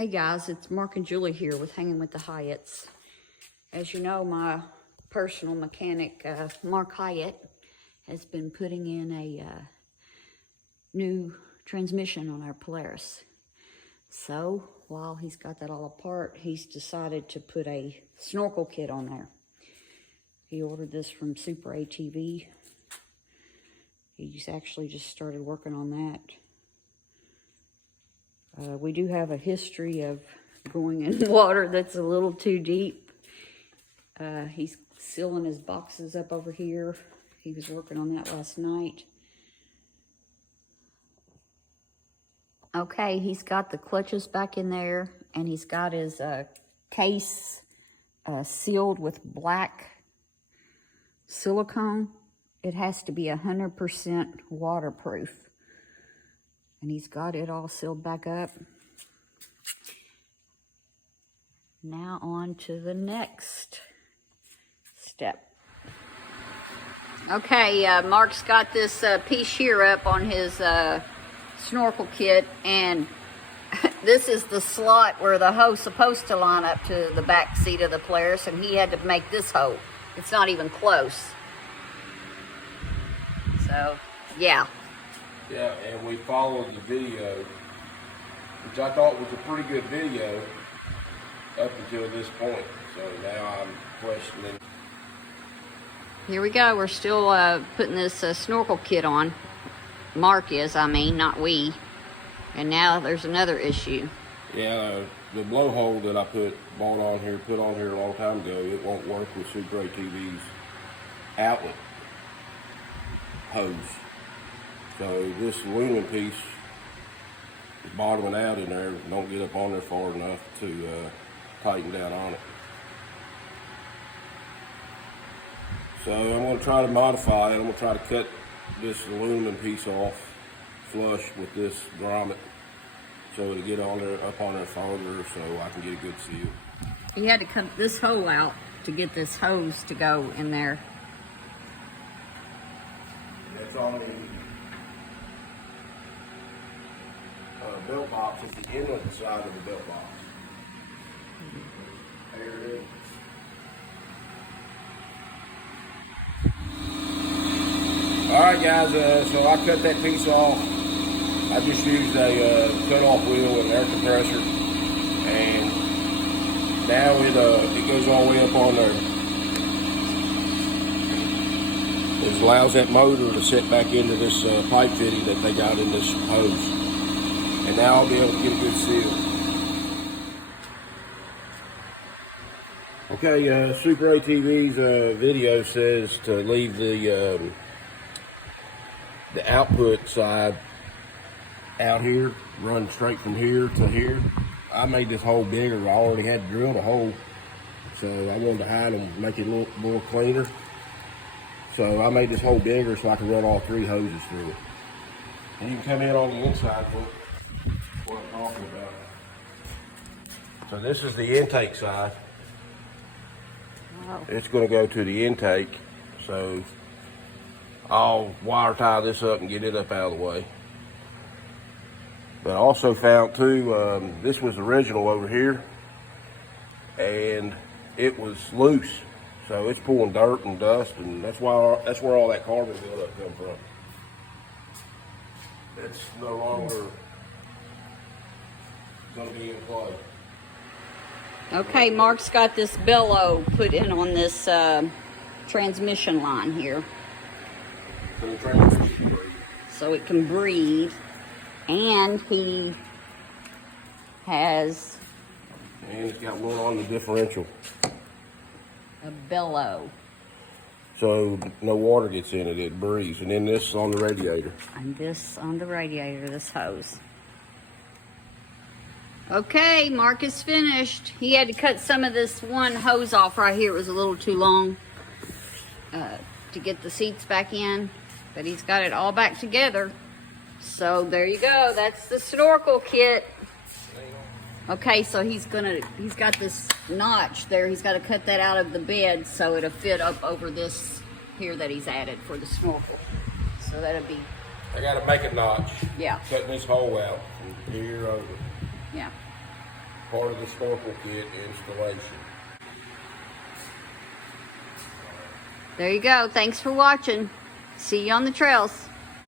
Hey guys, it's Mark and Julie here with Hanging with the Hyatts. As you know, my personal mechanic, Mark Hyatt, has been putting in a new transmission on our Polaris. So, while he's got that all apart, he's decided to put a snorkel kit on there. He ordered this from Super ATV. He's actually just started working on that. We do have a history of going in water that's a little too deep. He's sealing his boxes up over here. He was working on that last night. Okay, he's got the clutches back in there, and he's got his case sealed with black silicone. It has to be 100% waterproof. And he's got it all sealed back up. Now on to the next step. Okay, Mark's got this piece here up on his snorkel kit, and this is the slot where the hoe's supposed to line up to the back seat of the Polaris, and he had to make this hoe. It's not even close. So, yeah. Yeah, and we followed the video, which I thought was a pretty good video up until this point. So now I'm questioning. Here we go. We're still putting this snorkel kit on. Mark is, I mean, not we. And now there's another issue. Yeah, the blowhole that I put on here a long time ago, it won't work with Super ATV's outlet hose. So this aluminum piece is bottoming out in there. Don't get up on there far enough to tighten down on it. So I'm going to try to modify it. I'm going to try to cut this aluminum piece off flush with this grommet so it'll get on there, up on there farther, so I can get a good seal. You had to cut this hole out to get this hose to go in there. That's on the belt box at the inlet side of the belt box. There it is. Alright guys, so I cut that piece off. I just used a cut-off wheel and air compressor, and now it goes all the way up on there. It allows that motor to sit back into this pipe fitting that they got in this hose. And now I'll be able to get a good seal. Okay, Super ATV's video says to leave the output side out here, run straight from here to here. I made this hole bigger. I already had drilled a hole, so I wanted to hide and make it look more cleaner. So I made this hole bigger so I can run all three hoses through it. And you can come in on the inside for what I'm talking about. So this is the intake side. Wow. It's going to go to the intake, so I'll wire tie this up and get it up out of the way. But I also found too, this was original over here, and it was loose, so it's pulling dirt and dust, and that's where all that carbon buildup comes from. It's no longer going to be in play. Okay, Mark's got this bellow put in on this transmission line here. So the transmission can breathe. So it can breathe. And he has... And it's got one on the differential. a bellow. So no water gets in it, it breathes. And then this on the radiator. And this on the radiator, this hose. Okay, Mark is finished. He had to cut some of this one hose off right here. It was a little too long to get the seats back in. But he's got it all back together. So there you go. That's the snorkel kit. Okay, so he's got this notch there. He's got to cut that out of the bed so it'll fit up over this here that he's added for the snorkel. So that'll be... I got to make a notch. Yeah. Cutting this hole out from here over. Yeah. part of the snorkel kit installation. There you go. Thanks for watching. See you on the trails.